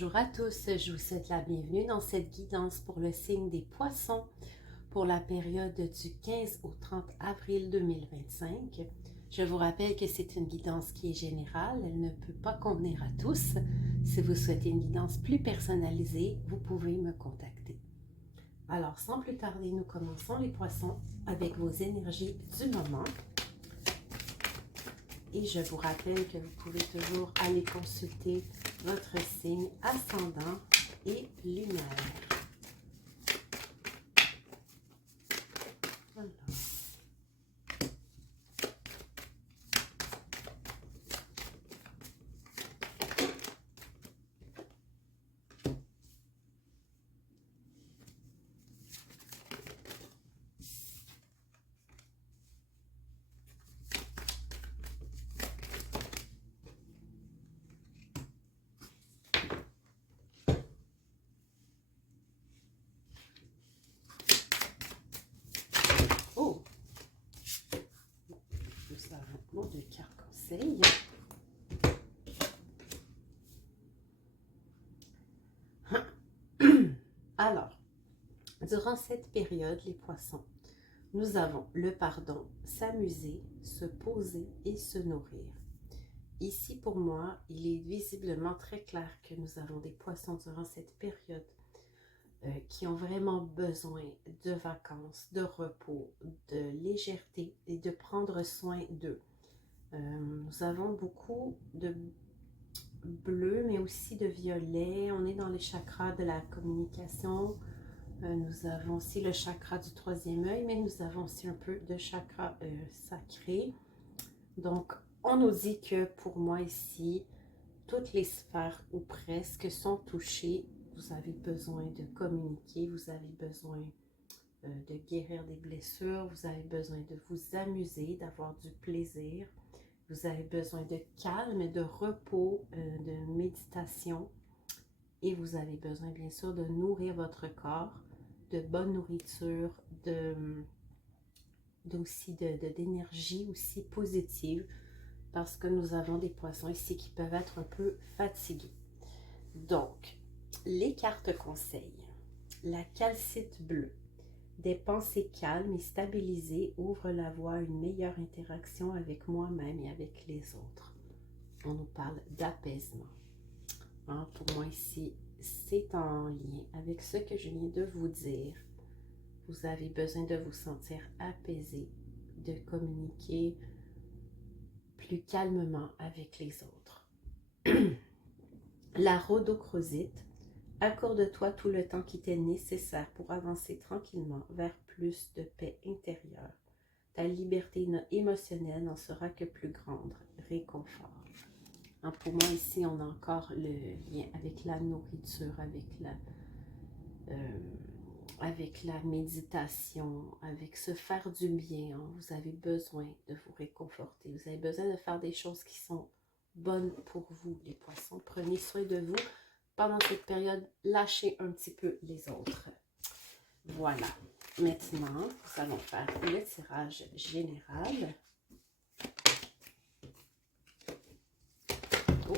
Bonjour à tous, je vous souhaite la bienvenue dans cette guidance pour le signe des poissons pour la période du 15 au 30 avril 2025. Je vous rappelle que c'est une guidance qui est générale, elle ne peut pas convenir à tous. Si vous souhaitez une guidance plus personnalisée, vous pouvez me contacter. Alors sans plus tarder, nous commençons les poissons avec vos énergies du moment. Et je vous rappelle que vous pouvez toujours aller consulter votre signe ascendant et lunaire. Alors. Oh! Nous avons de cartes conseils. Alors, durant cette période, les poissons, nous avons le pardon, s'amuser, se poser et se nourrir. Ici, pour moi, il est visiblement très clair que nous avons des poissons durant cette période qui ont vraiment besoin de vacances, de repos, de légèreté et de prendre soin d'eux. Nous avons beaucoup de bleu, mais aussi de violet. On est dans les chakras de la communication. Nous avons aussi le chakra du troisième œil, mais nous avons aussi un peu de chakra sacré. Donc, on nous dit que pour moi ici, toutes les sphères ou presque sont touchées. Vous avez besoin de communiquer, vous avez besoin de guérir des blessures, vous avez besoin de vous amuser, d'avoir du plaisir. Vous avez besoin de calme, de repos, de méditation. Et vous avez besoin bien sûr de nourrir votre corps, de bonne nourriture, d'énergie aussi positive. Parce que nous avons des poissons ici qui peuvent être un peu fatigués. Donc, les cartes conseils. La calcite bleue. Des pensées calmes et stabilisées ouvrent la voie à une meilleure interaction avec moi-même et avec les autres. On nous parle d'apaisement. Hein, pour moi ici, c'est en lien avec ce que je viens de vous dire. Vous avez besoin de vous sentir apaisé, de communiquer plus calmement avec les autres. La rhodochrosite. Accorde-toi tout le temps qui t'est nécessaire pour avancer tranquillement vers plus de paix intérieure. Ta liberté émotionnelle n'en sera que plus grande. Réconfort. Hein, pour moi, ici, on a encore le lien avec la nourriture, avec la méditation, avec se faire du bien. Hein. Vous avez besoin de vous réconforter. Vous avez besoin de faire des choses qui sont bonnes pour vous, les poissons. Prenez soin de vous. Pendant cette période, lâchez un petit peu les autres. Voilà. Maintenant, nous allons faire le tirage général. Oh.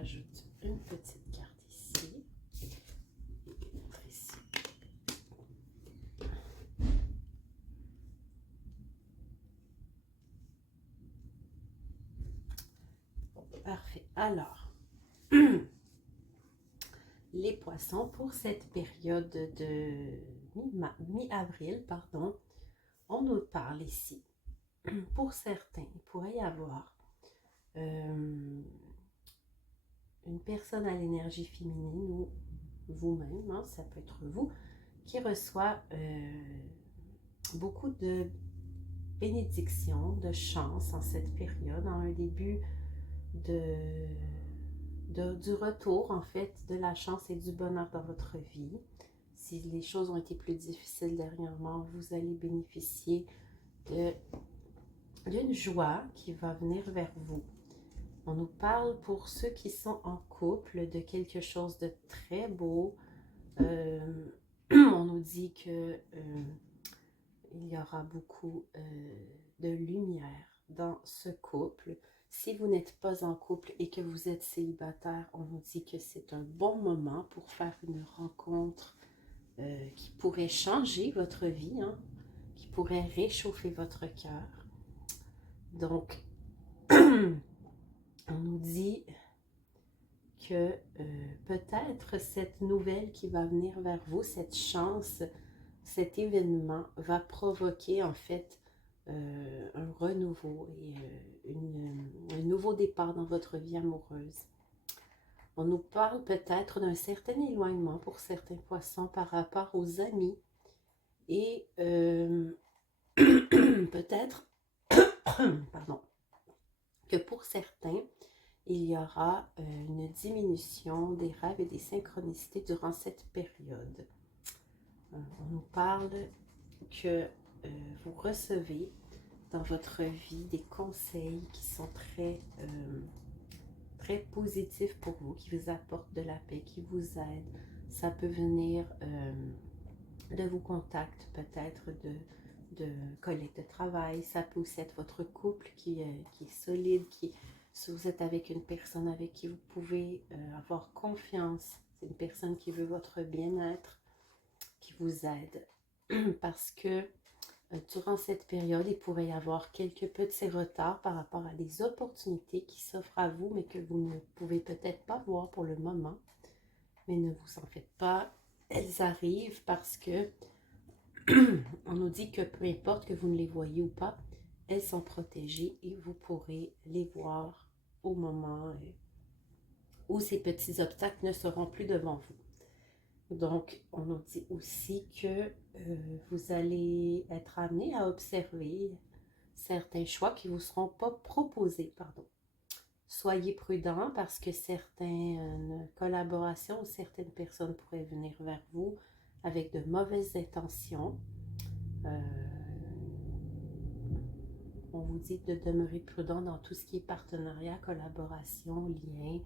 rajoute une petite carte ici. Ici. Bon, parfait. Alors, les poissons, pour cette période de mi-avril, pardon, on nous parle ici. Pour certains, il pourrait y avoir une personne à l'énergie féminine ou vous-même, hein, ça peut être vous, qui reçoit beaucoup de bénédictions, de chance en cette période, en un début du retour, en fait, de la chance et du bonheur dans votre vie. Si les choses ont été plus difficiles dernièrement, vous allez bénéficier d'une joie qui va venir vers vous. On nous parle pour ceux qui sont en couple de quelque chose de très beau. On nous dit que il y aura beaucoup de lumière dans ce couple. Si vous n'êtes pas en couple et que vous êtes célibataire, on nous dit que c'est un bon moment pour faire une rencontre qui pourrait changer votre vie, hein, qui pourrait réchauffer votre cœur. Donc, on nous dit que peut-être cette nouvelle qui va venir vers vous, cette chance, cet événement va provoquer en fait un renouveau et un nouveau départ dans votre vie amoureuse. On nous parle peut-être d'un certain éloignement pour certains poissons par rapport aux amis et peut-être pardon, que pour certains, il y aura une diminution des rêves et des synchronicités durant cette période. On nous parle que vous recevez dans votre vie des conseils qui sont très positifs pour vous, qui vous apportent de la paix, qui vous aident. Ça peut venir de vos contacts, peut-être de collègues de travail. Ça peut aussi être votre couple qui est solide, si vous êtes avec une personne avec qui vous pouvez avoir confiance. C'est une personne qui veut votre bien-être, qui vous aide. Parce que durant cette période, il pourrait y avoir quelques petits retards par rapport à des opportunités qui s'offrent à vous, mais que vous ne pouvez peut-être pas voir pour le moment. Mais ne vous en faites pas, elles arrivent parce que on nous dit que peu importe que vous ne les voyez ou pas, elles sont protégées et vous pourrez les voir au moment où ces petits obstacles ne seront plus devant vous. Donc, on nous dit aussi que vous allez être amené à observer certains choix qui ne vous seront pas proposés. Soyez prudent parce que certaines collaborations ou certaines personnes pourraient venir vers vous avec de mauvaises intentions. On vous dit de demeurer prudent dans tout ce qui est partenariat, collaboration, lien.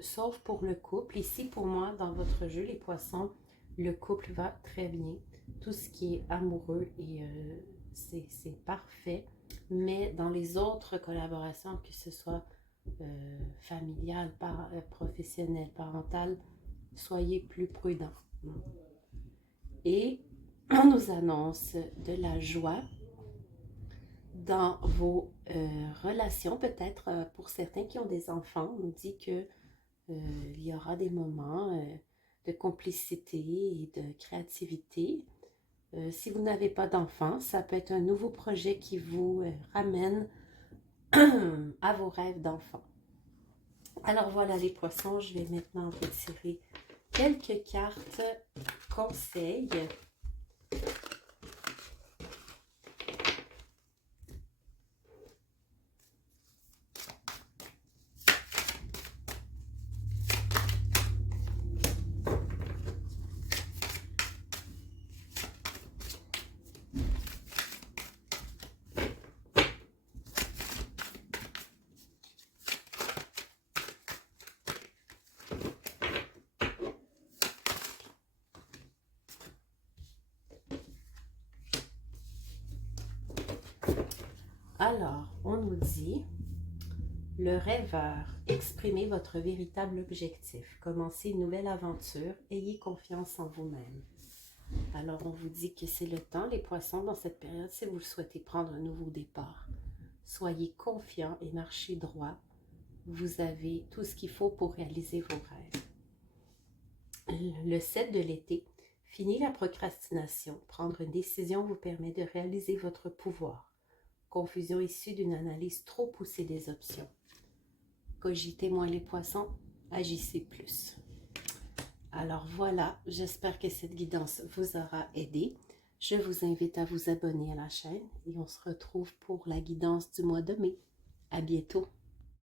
Sauf pour le couple. Ici, pour moi, dans votre jeu, les poissons, le couple va très bien. Tout ce qui est amoureux, et c'est parfait. Mais dans les autres collaborations, que ce soit familiale, professionnelle, parentale, soyez plus prudents. Et on nous annonce de la joie dans vos relations, peut-être pour certains qui ont des enfants. On nous dit que il y aura des moments de complicité et de créativité. Si vous n'avez pas d'enfants, ça peut être un nouveau projet qui vous ramène à vos rêves d'enfants. Alors voilà les poissons, je vais maintenant retirer quelques cartes conseils. Alors, on nous dit Le rêveur, exprimez votre véritable objectif. Commencez une nouvelle aventure. Ayez confiance en vous-même. Alors, on vous dit que c'est le temps, les poissons, dans cette période, si vous souhaitez prendre un nouveau départ. Soyez confiants et marchez droit. Vous avez tout ce qu'il faut pour réaliser vos rêves. Le 7 de l'été, fini la procrastination. Prendre une décision vous permet de réaliser votre pouvoir. Confusion issue d'une analyse trop poussée des options. Cogitez moins les poissons, agissez plus. Alors voilà, j'espère que cette guidance vous aura aidé. Je vous invite à vous abonner à la chaîne et on se retrouve pour la guidance du mois de mai. À bientôt!